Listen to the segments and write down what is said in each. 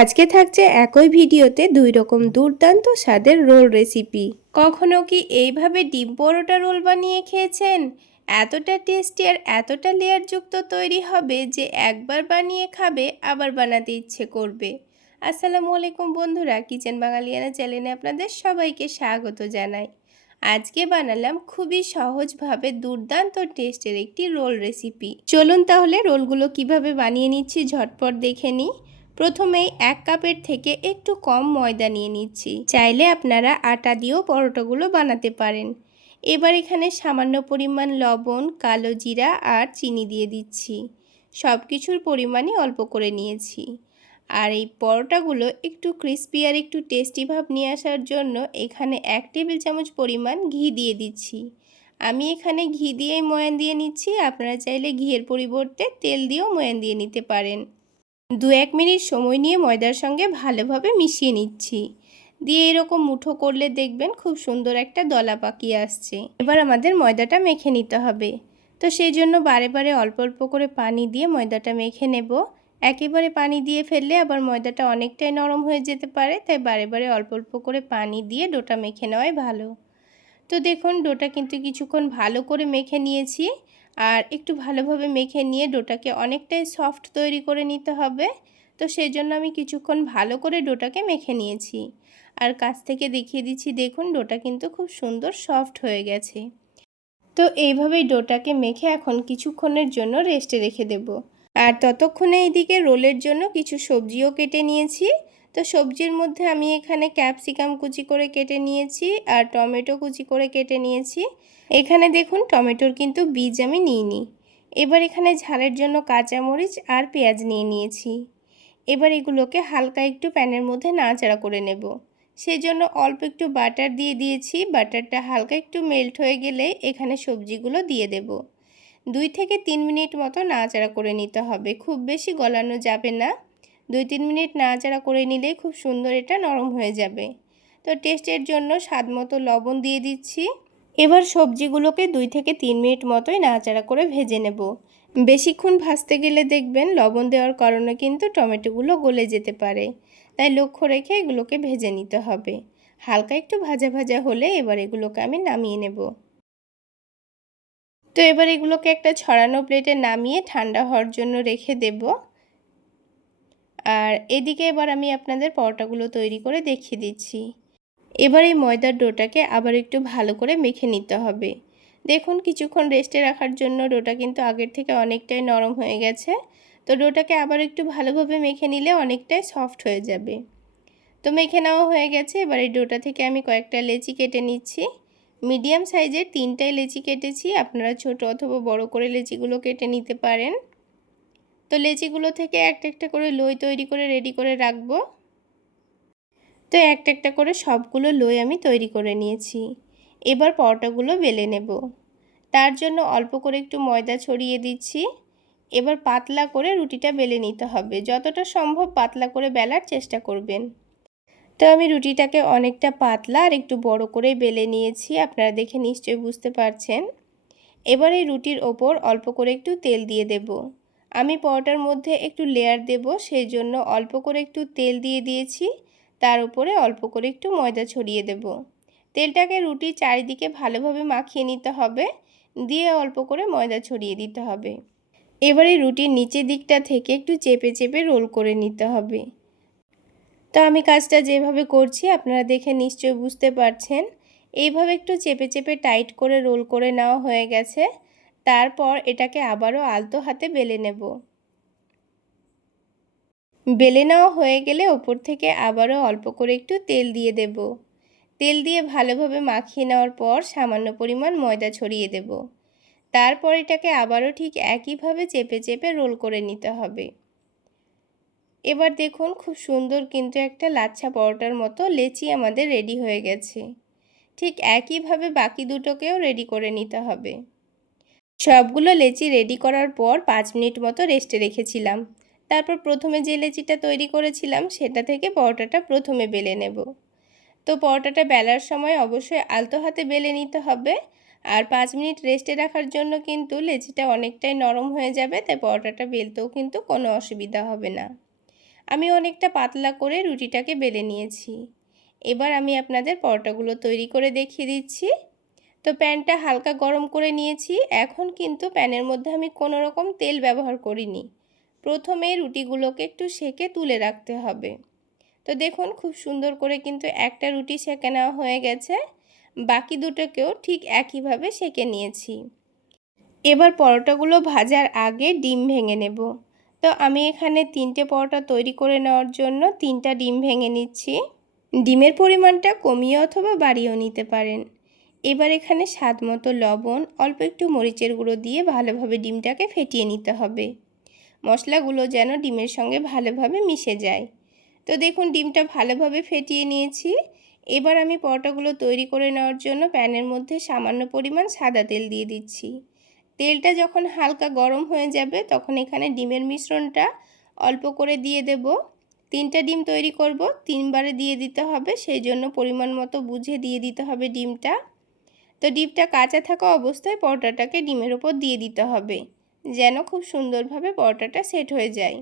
আজকে থাকছে একই ভিডিওতে দুই রকম দুর্দান্ত স্বাদের রোল রেসিপি। কখনো কি এইভাবে ডিম পরোটা রোল বানিয়ে খেয়েছেন? এতটা টেস্টি আর এতটা লেয়ারযুক্ত তৈরি হবে যে একবার বানিয়ে খাবে আবার বানাতে ইচ্ছে করবে। আসসালামু আলাইকুম বন্ধুরা, কিচেন বাঙালিয়ানা চ্যানেলে আপনাদের সবাইকে স্বাগত জানাই। আজকে বানালাম খুবই সহজভাবে দুর্দান্ত টেস্টের একটি রোল রেসিপি। চলুন তাহলে রোলগুলো কিভাবে বানিয়ে নিচ্ছি ঝটপট দেখে নিই। প্রথমেই 1 কাপের থেকে একটু কম ময়দা নিয়ে নিচ্ছি। চাইলে আপনারা আটা দিয়েও পরোটাগুলো বানাতে পারেন। এবার এখানে সামান্য পরিমাণ লবণ, কালো জিরা আর চিনি দিয়ে দিচ্ছি। সব কিছুর পরিমাণই অল্প করে নিয়েছি। আর এই পরোটাগুলো একটু ক্রিস্পি আর একটু টেস্টি ভাব নিয়ে আসার জন্য এখানে 1 টেবিল চামচ পরিমাণ ঘি দিয়ে দিচ্ছি। আমি এখানে ঘি দিয়েই ময়ান দিয়ে নিচ্ছি। আপনারা চাইলে ঘিয়ের পরিবর্তে তেল দিয়েও ময়ান দিয়ে নিতে পারেন। 2-1 মিনিট সময় নিয়ে ময়দার সঙ্গে ভালোভাবে মিশিয়ে নিচ্ছি। দিয়ে এরকম মুঠো করলে দেখবেন খুব সুন্দর একটা দলা পাকিয়ে আসছে। এবার আমাদের ময়দাটা মেখে নিতে হবে। তো সেই জন্য বারে বারে অল্প অল্প করে পানি দিয়ে ময়দাটা মেখে নেব। একেবারে পানি দিয়ে ফেললে আবার ময়দাটা অনেকটাই নরম হয়ে যেতে পারে, তাই বারে বারে অল্প অল্প করে পানি দিয়ে ডোটা মেখে নেওয়াই ভালো। তো দেখুন ডোটা কিন্তু কিছুক্ষণ ভালো করে মেখে নিয়েছি। আর একটু ভালোভাবে মেখে নিয়ে ডোটাকে অনেকটাই সফট তৈরি করে নিতে হবে। তো সেই জন্য আমি কিছুক্ষণ ভালো করে ডোটাকে মেখে নিয়েছি। আর কাছ থেকে দেখিয়ে দিচ্ছি, দেখুন ডোটা কিন্তু খুব সুন্দর সফট হয়ে গেছে। তো এইভাবেই ডোটাকে মেখে এখন কিছুক্ষণের জন্য রেস্টে রেখে দেব। আর ততক্ষণে এইদিকে রোলের জন্য কিছু সবজিও কেটে নিয়েছি। তো সবজির মধ্যে আমি এখানে ক্যাপসিকাম কুচি করে কেটে নিয়েছি আর টমেটো কুচি করে কেটে নিয়েছি। এখানে দেখুন টমেটোর কিন্তু বীজ আমি নিইনি। এবার এখানে ঝালের জন্য কাঁচামরিচ আর পেঁয়াজ নিয়ে নিয়েছি। এবার এগুলোকে হালকা একটু প্যানের মধ্যে নাড়াচাড়া করে নেব। সেজন্য অল্প একটু বাটার দিয়ে দিয়েছি। বাটারটা হালকা একটু মেল্ট হয়ে গেলে এখানে সবজিগুলো দিয়ে দেব। 2 থেকে 3 মিনিট মতো নাড়াচাড়া করে নিতে হবে, খুব বেশি গলানো যাবে না। 2-3 মিনিট নাড়াচাড়া করে নিলেই খুব সুন্দর এটা নরম হয়ে যাবে। তো টেস্টের জন্য স্বাদ মতো লবণ দিয়ে দিচ্ছি। এবার সবজিগুলোকে 2 থেকে 3 মিনিট মতোই নাড়াচাড়া করে ভেজে নেব। বেশিক্ষণ ভাজতে গেলে দেখবেন লবণ দেওয়ার কারণে কিন্তু টমেটোগুলো গলে যেতে পারে, তাই লক্ষ্য রেখে এগুলোকে ভেজে নিতে হবে। হালকা একটু ভাজা ভাজা হলে এবার এগুলোকে আমি নামিয়ে নেব। তো এবার এগুলোকে একটা ছড়ানো প্লেটে নামিয়ে ঠান্ডা হওয়ার জন্য রেখে দেব। আর এদিকে এবার আমি আপনাদের পরোটাগুলো তৈরি করে দেখিয়ে দিচ্ছি। এবার এই ময়দার ডোটাকে আবার একটু ভালো করে মেখে নিতে হবে। দেখুন কিছুক্ষণ রেস্টে রাখার জন্য ডোটা কিন্তু আগের থেকে অনেকটাই নরম হয়ে গেছে। তো ডোটাকে আবার একটু ভালোভাবে মেখে নিলে অনেকটাই সফট হয়ে যাবে। তো মেখে নেওয়া হয়ে গেছে। এবার এই ডোটা থেকে আমি কয়েকটা লেচি কেটে নিচ্ছি। মিডিয়াম সাইজের 3টাই লেচি কেটেছি। আপনারা ছোট অথবা বড় করে লেচিগুলো কেটে নিতে পারেন। তো লেচিগুলো থেকে একটা একটা করে লই তৈরি করে রেডি করে রাখবো। তো একটা একটা করে সবগুলো লই আমি তৈরি করে নিয়েছি। এবার পরোটাগুলো বেলে নেব। তার জন্য অল্প করে একটু ময়দা ছড়িয়ে দিচ্ছি। এবার পাতলা করে রুটিটা বেলে নিতে হবে। যতটা সম্ভব পাতলা করে বেলার চেষ্টা করবেন। তো আমি রুটিটাকে অনেকটা পাতলা আর একটু বড় করে বেলে নিয়েছি, আপনারা দেখে নিশ্চয়ই বুঝতে পারছেন। এবার এই রুটির ওপর অল্প করে একটু তেল দিয়ে দেব। আমি পরোটার মধ্যে একটু লেয়ার দেব, সেই জন্য অল্প করে একটু তেল দিয়ে দিয়েছি। তার উপরে অল্প করে একটু ময়দা ছড়িয়ে দেব। তেলটাকে রুটির চারিদিকে ভালোভাবে মাখিয়ে নিতে হবে, দিয়ে অল্প করে ময়দা ছড়িয়ে দিতে হবে। এবারে রুটির নিচের দিকটা থেকে একটু চেপে চেপে রোল করে নিতে হবে। তো আমি কাজটা যেভাবে করছি আপনারা দেখে নিশ্চয়ই বুঝতে পারছেন। এইভাবে একটু চেপে চেপে টাইট করে রোল করে নেওয়া হয়ে গেছে। তারপর এটাকে আবারও আলতো হাতে বেলে নেব। বেলে নেওয়া হয়ে গেলে ওপর থেকে আবারও অল্প করে একটু তেল দিয়ে দেব। তেল দিয়ে ভালোভাবে মাখিয়ে নেওয়ার পর সামান্য পরিমাণ ময়দা ছড়িয়ে দেব। তারপর এটাকে আবারও ঠিক একইভাবে চেপে চেপে রোল করে নিতে হবে। এবার দেখুন খুব সুন্দর কিন্তু একটা লাচ্ছা পরোটার মতো লেচি আমাদের রেডি হয়ে গেছে। ঠিক একইভাবে বাকি দুটোকেও রেডি করে নিতে হবে। সবগুলো লেচি রেডি করার পর 5 মিনিট মতো রেস্টে রেখেছিলাম। তারপর প্রথমে যে লেচিটা তৈরি করেছিলাম সেটা থেকে পরোটাটা প্রথমে বেলে নেব। তো পরোটাটা বেলার সময় অবশ্যই আলতো হাতে বেলে নিতে হবে। আর 5 মিনিট রেস্টে রাখার জন্য কিন্তু লেচিটা অনেকটাই নরম হয়ে যাবে, তাই পরোটাটা বেলতেও কিন্তু কোনো অসুবিধা হবে না। আমি অনেকটা পাতলা করে রুটিটাকে বেলে নিয়েছি। এবার আমি আপনাদের পরোটাগুলো তৈরি করে দেখিয়ে দিচ্ছি। তো প্যানটা হালকা গরম করে নিয়েছি। এখন কিন্তু প্যানের মধ্যে আমি কোনো রকম তেল ব্যবহার করিনি। প্রথমে রুটিগুলোকে একটু সেঁকে তুলে রাখতে হবে। তো দেখুন খুব সুন্দর করে কিন্তু একটা রুটি সেঁকে নেওয়া হয়ে গেছে। বাকি দুটোকেও ঠিক একইভাবে সেঁকে নিয়েছি। এবার পরোটাগুলো ভাজার আগে ডিম ভেঙে নেব। তো আমি এখানে 3টে পরোটা তৈরি করে নেওয়ার জন্য 3টা ডিম ভেঙে নিচ্ছি। ডিমের পরিমাণটা কমিয়ে অথবা বাড়িয়েও নিতে পারেন। এবার এখানে স্বাদ মতো লবণ, অল্প একটু মরিচের গুঁড়ো দিয়ে ভালোভাবে ডিমটাকে ফেটিয়ে নিতে হবে। মশলাগুলো যেন ডিমের সঙ্গে ভালোভাবে মিশে যায়। তো দেখুন ডিমটা ভালোভাবে ফেটিয়ে নিয়েছি। এবার আমি পরোটাগুলো তৈরি করে নেওয়ার জন্য প্যানের মধ্যে সামান্য পরিমাণ সাদা তেল দিয়ে দিচ্ছি। তেলটা যখন হালকা গরম হয়ে যাবে তখন এখানে ডিমের মিশ্রণটা অল্প করে দিয়ে দেব। 3টা ডিম তৈরি করব, 3বারে দিয়ে দিতে হবে, সেই জন্য পরিমাণ মতো বুঝে দিয়ে দিতে হবে ডিমটা। তো ডিমটা কাঁচা থাকা অবস্থায় পরোটাটাকে ডিমের ওপর দিয়ে দিতে হবে, যেন খুব সুন্দরভাবে পরোটাটা সেট হয়ে যায়।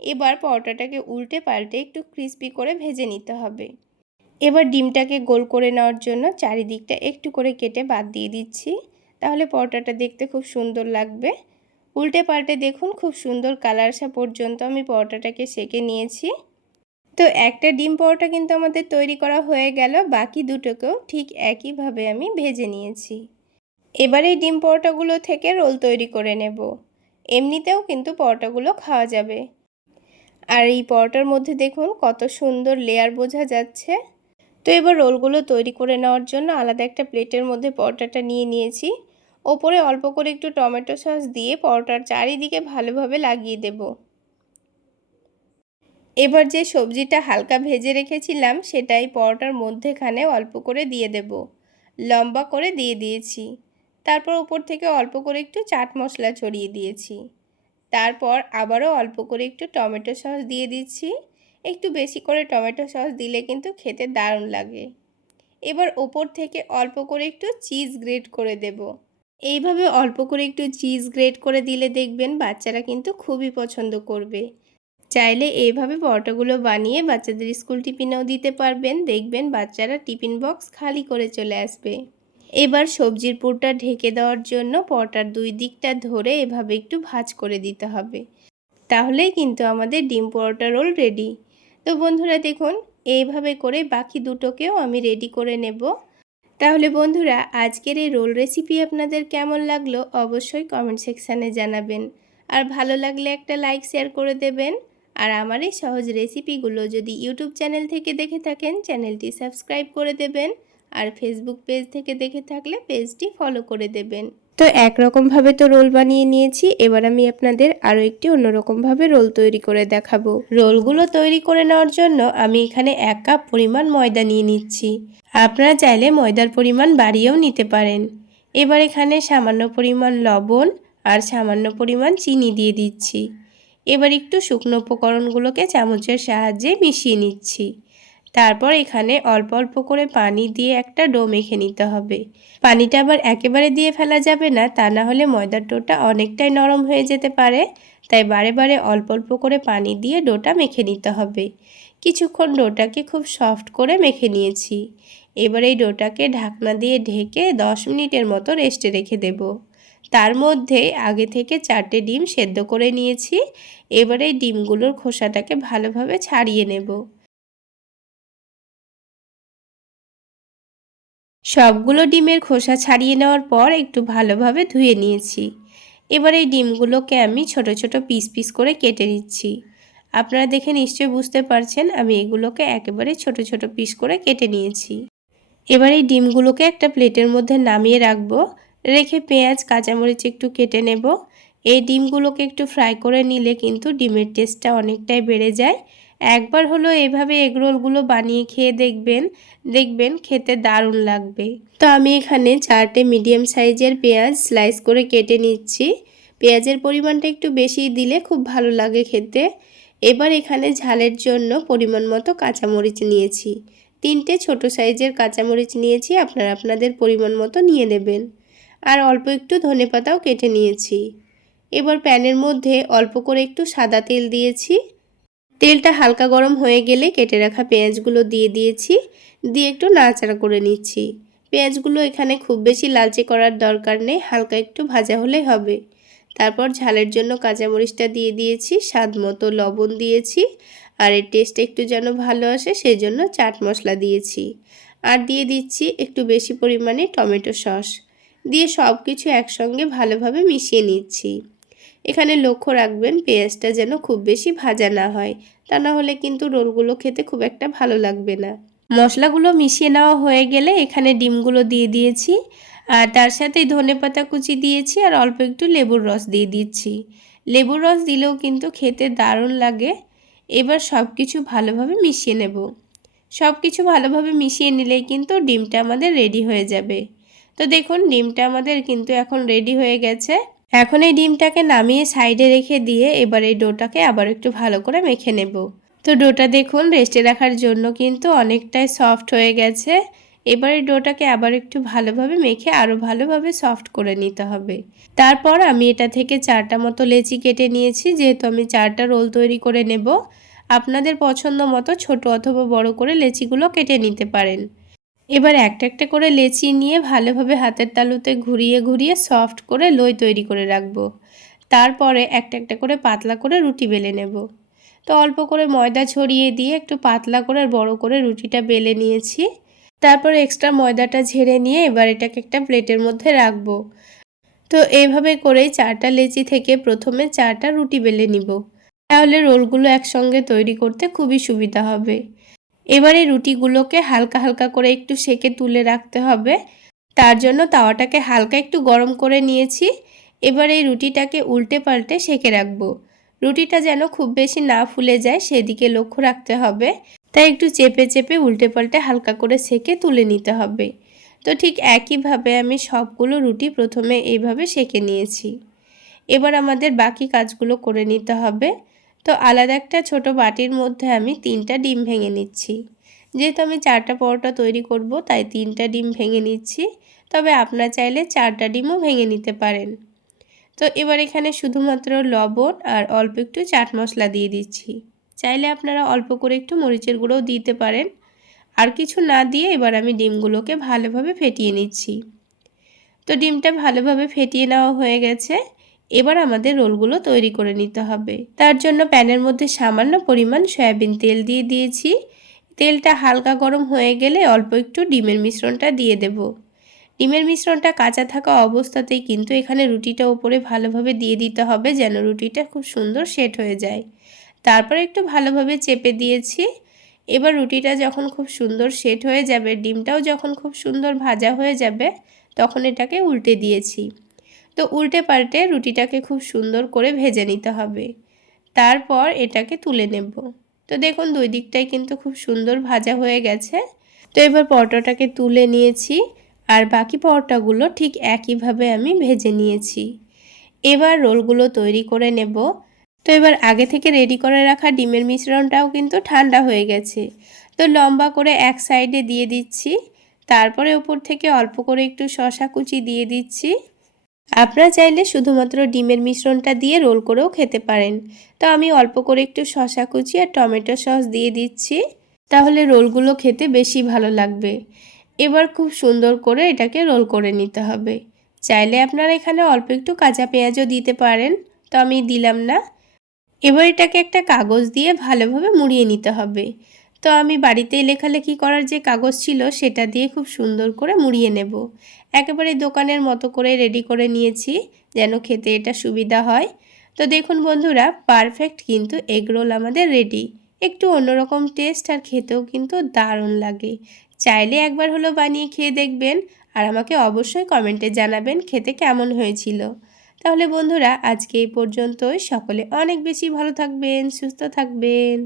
এবার পরোটাটাকে উল্টে পাল্টে একটু ক্রিস্পি করে ভেজে নিতে হবে। এবার ডিমটাকে গোল করে নেওয়ার জন্য চারিদিকটা একটু করে কেটে বাদ দিয়ে দিচ্ছি, তাহলে পরোটাটা দেখতে খুব সুন্দর লাগবে। উল্টে পাল্টে দেখুন খুব সুন্দর কালার আসা পর্যন্ত আমি পরোটাটাকে সেঁকে নিয়েছি। তো একটা ডিম পরোটা কিন্তু আমাদের তৈরি করা হয়ে গেল। বাকি দুটোকেও ঠিক একইভাবে আমি ভেজে নিয়েছি। এবার এই ডিম পরোটাগুলো থেকে রোল তৈরি করে নেব। এমনিতেও কিন্তু পরোটাগুলো খাওয়া যাবে। আর এই পরোটার মধ্যে দেখুন কত সুন্দর লেয়ার বোঝা যাচ্ছে। তো এবার রোলগুলো তৈরি করে নেওয়ার জন্য আলাদা একটা প্লেটের মধ্যে পরোটাটা নিয়ে নিয়েছি। ওপরে অল্প করে একটু টমেটো সস দিয়ে পরোটার চারিদিকে ভালোভাবে লাগিয়ে দেব। এবার যে সবজিটা হালকা ভেজে রেখেছিলাম সেটাই পরোটার মধ্যেখানে অল্প করে দিয়ে দেব। লম্বা করে দিয়ে দিয়েছি। তারপর উপর থেকে অল্প করে একটু চাট মশলা ছড়িয়ে দিয়েছি। তারপর আবারও অল্প করে একটু টমেটো সস দিয়ে দিচ্ছি। একটু বেশি করে টমেটো সস দিলে কিন্তু খেতে দারুণ লাগে। এবার ওপর থেকে অল্প করে একটু চিজ গ্রেট করে দেব। এইভাবে অল্প করে একটু চিজ গ্রেট করে দিলে দেখবেন বাচ্চারা কিন্তু খুবই পছন্দ করবে। চাইলে এইভাবে পরোটাগুলো বানিয়ে বাচ্চাদের স্কুল টিফিনেও দিতে পারবেন, দেখবেন বাচ্চারা টিফিন বক্স খালি করে চলে আসবে। এবার সবজির পুরটা ঢেকে দেওয়ার জন্য পরোটার 2 দিকটা ধরে এভাবে একটু ভাঁজ করে দিতে হবে, তাহলেই কিন্তু আমাদের ডিম পরোটা রোল রেডি। তো বন্ধুরা দেখুন এইভাবে করে বাকি দুটোকেও আমি রেডি করে নেব। তাহলে বন্ধুরা আজকের এই রোল রেসিপি আপনাদের কেমন লাগলো অবশ্যই কমেন্ট সেকশানে জানাবেন। আর ভালো লাগলে একটা লাইক শেয়ার করে দেবেন। আর আমার এই সহজ রেসিপিগুলো যদি ইউটিউব চ্যানেল থেকে দেখে থাকেন চ্যানেলটি সাবস্ক্রাইব করে দেবেন। আর ফেসবুক পেজ থেকে দেখে থাকলে পেজটি ফলো করে দেবেন। তো একরকমভাবে তো রোল বানিয়ে নিয়েছি, এবার আমি আপনাদের আরও একটি অন্যরকমভাবে রোল তৈরি করে দেখাবো। রোলগুলো তৈরি করে নেওয়ার জন্য আমি এখানে 1 কাপ পরিমাণ ময়দা নিয়ে নিচ্ছি। আপনারা চাইলে ময়দার পরিমাণ বাড়িয়েও নিতে পারেন। এবার এখানে সামান্য পরিমাণ লবণ আর সামান্য পরিমাণ চিনি দিয়ে দিচ্ছি। এবার একটু শুকনো উপকরণগুলোকে চামচের সাহায্যে মিশিয়ে নিচ্ছি। তারপর এখানে অল্প অল্প করে পানি দিয়ে একটা ডো মেখে নিতে হবে। পানিটা আবার একেবারে দিয়ে ফেলা যাবে না, তা না হলে ময়দার ডোটা অনেকটাই নরম হয়ে যেতে পারে। তাই বারে বারে অল্প অল্প করে পানি দিয়ে ডোটা মেখে নিতে হবে। কিছুক্ষণ ডোটাকে খুব সফট করে মেখে নিয়েছি। এবার এই ডোটাকে ঢাকনা দিয়ে ঢেকে 10 মিনিটের মতো রেস্টে রেখে দেব। তার মধ্যে আগে থেকে 4টে ডিম সেদ্ধ করে নিয়েছি। এবার এই ডিমগুলোর খোসাটাকে ভালোভাবে ছাড়িয়ে নেব। সবগুলো ডিমের খোসা ছাড়িয়ে নেওয়ার পর একটু ভালোভাবে ধুয়ে নিয়েছি। এবার এই ডিমগুলোকে আমি ছোট ছোট পিস পিস করে কেটে নিচ্ছি। আপনারা দেখে নিশ্চয়ই বুঝতে পারছেন আমি এগুলোকে একেবারে ছোট ছোট পিস করে কেটে নিয়েছি। এবার এই ডিমগুলোকে একটা প্লেটের মধ্যে নামিয়ে রাখবো। রেখে পেঁয়াজ কাঁচামরিচ একটু কেটে নেব। এই ডিমগুলোকে একটু ফ্রাই করে নিলে কিন্তু ডিমের টেস্টটা অনেকটাই বেড়ে যায়। একবার হলো এভাবে এগরোলগুলো বানিয়ে খেয়ে দেখবেন খেতে দারুণ লাগবে। তো আমি এখানে 4টে মিডিয়াম সাইজের পেঁয়াজ স্লাইস করে কেটে নিচ্ছি। পেঁয়াজের পরিমাণটা একটু বেশি দিলে খুব ভালো লাগে খেতে। এবার এখানে ঝালের জন্য পরিমাণ মতো কাঁচামরিচ নিয়েছি। 3টে ছোট সাইজের কাঁচামরিচ নিয়েছি, আপনারা আপনাদের পরিমাণ মতো নিয়ে নেবেন। আর অল্প একটু ধনেপাতাও কেটে নিয়েছি। এবার প্যানের মধ্যে অল্প করে একটু সাদা তেল দিয়েছি। তেলটা হালকা গরম হয়ে গেলে কেটে রাখা পেঁয়াজগুলো দিয়ে দিয়েছি, দিয়ে একটু নাড়াচাড়া করে নিচ্ছি। পেঁয়াজগুলো এখানে খুব বেশি লালচে করার দরকার নেই, হালকা একটু ভাজা হলেই হবে। তারপর ঝালের জন্য কাঁচামরিচটা দিয়ে দিয়েছি, স্বাদ মতো লবণ দিয়েছি, আর এর টেস্ট একটু যেন ভালো আসে সেই জন্য চাট মশলা দিয়েছি। আর দিয়ে দিচ্ছি একটু বেশি পরিমাণে টমেটো সস, দিয়ে সব কিছু একসঙ্গে ভালোভাবে মিশিয়ে নিচ্ছি। এখানে লক্ষ্য রাখবেন পেঁয়াজটা যেন খুব বেশি ভাজা না হয়, তা না হলে কিন্তু রোলগুলো খেতে খুব একটা ভালো লাগবে না। মশলাগুলো মিশিয়ে নেওয়া হয়ে গেলে এখানে ডিমগুলো দিয়ে দিয়েছি, আর তার সাথেই ধনেপাতা কুচি দিয়েছি, আর অল্প একটু লেবুর রস দিয়ে দিচ্ছি। লেবুর রস দিলেও কিন্তু খেতে দারুণ লাগে। এবার সব কিছু ভালোভাবে মিশিয়ে নেব। সব কিছু ভালোভাবে মিশিয়ে নিলেই কিন্তু ডিমটা আমাদের রেডি হয়ে যাবে। তো দেখুন ডিমটা আমাদের কিন্তু এখন রেডি হয়ে গেছে। এখন এই ডিমটাকে নামিয়ে সাইডে রেখে দিয়ে এবার এই ডোটাকে আবার একটু ভালো করে মেখে নেব। তো ডোটা দেখুন রেস্টে রাখার জন্য কিন্তু অনেকটাই সফট হয়ে গেছে। এবার এই ডোটাকে আবার একটু ভালোভাবে মেখে আরও ভালোভাবে সফট করে নিতে হবে। তারপর আমি এটা থেকে 4টা মতো লেচি কেটে নিয়েছি, যেহেতু আমি 4টা রোল তৈরি করে নেব। আপনাদের পছন্দ মতো ছোট অথবা বড় করে লেচিগুলো কেটে নিতে পারেন। এবার একটা একটা করে লেচি নিয়ে ভালোভাবে হাতের তালুতে ঘুরিয়ে ঘুরিয়ে সফট করে লই তৈরি করে রাখবো। তারপরে একটা একটা করে পাতলা করে রুটি বেলে নেব। তো অল্প করে ময়দা ছড়িয়ে দিয়ে একটু পাতলা করে আর বড় করে রুটিটা বেলে নিয়েছি। তারপর এক্সট্রা ময়দাটা ঝেড়ে নিয়ে এবার এটাকে একটা প্লেটের মধ্যে রাখবো। তো এইভাবে করেই 4টা লেচি থেকে প্রথমে 4টা রুটি বেলে নিব, তাহলে রোলগুলো একসঙ্গে তৈরি করতে খুবই সুবিধা হবে। এবারে রুটিগুলোকে হালকা হালকা করে একটু সেকে তুলে রাখতে হবে। তার জন্য তাওয়াটাকে হালকা একটু গরম করে নিয়েছি। এবার এই রুটিটাকে উল্টে পাল্টে সেকে রাখবো। রুটিটা যেন খুব বেশি না ফুলে যায় সেদিকে লক্ষ্য রাখতে হবে, তাই একটু চেপে চেপে উল্টে পাল্টে হালকা করে সেকে তুলে নিতে হবে। তো ঠিক একইভাবে আমি সবগুলো রুটি প্রথমে এইভাবে সেকে নিয়েছি। এবার আমাদের বাকি কাজগুলো করে নিতে হবে। তো আলাদা একটা ছোট বাটির মধ্যে আমি 3টা ডিম ভেঙে নিচ্ছি। যেহেতু আমি 4টা পরোটা তৈরি করব তাই 3টা ডিম ভেঙে নিচ্ছি, তবে আপনারা চাইলে 4টা ডিমও ভেঙে নিতে পারেন। তো এবার এখানে শুধুমাত্র লবণ আর অল্প একটু চাট মশলা দিয়ে দিচ্ছি। চাইলে আপনারা অল্প করে একটু মরিচের গুঁড়োও দিতে পারেন। আর কিছু না দিয়ে এবার আমি ডিমগুলোকে ভালোভাবে ফেটিয়ে নিচ্ছি। তো ডিমটা ভালোভাবে ফেটিয়ে নেওয়া হয়ে গেছে। এবার আমাদের রোলগুলো তৈরি করে নিতে হবে। তার জন্য প্যানের মধ্যে সামান্য পরিমাণ সয়াবিন তেল দিয়ে দিয়েছি। তেলটা হালকা গরম হয়ে গেলে অল্প একটু ডিমের মিশ্রণটা দিয়ে দেব। ডিমের মিশ্রণটা কাঁচা থাকা অবস্থাতেই কিন্তু এখানে রুটিটা উপরে ভালোভাবে দিয়ে দিতে হবে, যেন রুটিটা খুব সুন্দর সেট হয়ে যায়। তারপর একটু ভালোভাবে চেপে দিয়েছি। এবার রুটিটা যখন খুব সুন্দর সেট হয়ে যাবে, ডিমটাও যখন খুব সুন্দর ভাজা হয়ে যাবে, তখন এটাকে উল্টে দিয়েছি। তো উল্টে পাল্টে রুটিটাকে খুব সুন্দর করে ভেজে নিতে হবে। তারপর এটাকে তুলে নেব। তো দেখুন দুই দিকটাই কিন্তু খুব সুন্দর ভাজা হয়ে গেছে। তো এবার পরোটাটাকে তুলে নিয়েছি, আর বাকি পরোটাগুলো ঠিক একইভাবে আমি ভেজে নিয়েছি। এবার রোলগুলো তৈরি করে নেব। তো এবার আগে থেকে রেডি করে রাখা ডিমের মিশ্রণটাও কিন্তু ঠান্ডা হয়ে গেছে। তো লম্বা করে এক সাইডে দিয়ে দিচ্ছি, তারপরে উপর থেকে অল্প করে একটু শসা কুচি দিয়ে দিচ্ছি। আপনারা চাইলে শুধুমাত্র ডিমের মিশ্রণটা দিয়ে রোল করেও খেতে পারেন। তো আমি অল্প করে একটু শসা কুচি আর টমেটো সস দিয়ে দিচ্ছি, তাহলে রোলগুলো খেতে বেশি ভালো লাগবে। এবার খুব সুন্দর করে এটাকে রোল করে নিতে হবে। চাইলে আপনারা এখানে অল্প একটু কাঁচা পেঁয়াজও দিতে পারেন, তো আমি দিলাম না। এবার এটাকে একটা কাগজ দিয়ে ভালোভাবে মুড়িয়ে নিতে হবে। তো আমি বাড়িতেই লেখালেখি করার যে কাগজ ছিল সেটা দিয়ে খুব সুন্দর করে মুড়িয়ে নেব। একেবারে দোকানের মতো করে রেডি করে নিয়েছি, যেন খেতে এটা সুবিধা হয়। তো দেখুন বন্ধুরা, পারফেক্ট কিন্তু এগ রোল আমাদের রেডি। একটু অন্যরকম টেস্ট আর খেতেও কিন্তু দারুণ লাগে। চাইলে একবার হলো বানিয়ে খেয়ে দেখবেন, আর আমাকে অবশ্যই কমেন্টে জানাবেন খেতে কেমন হয়েছিল। তাহলে বন্ধুরা আজকে এই পর্যন্তই। সকলে অনেক বেশি ভালো থাকবেন, সুস্থ থাকবেন।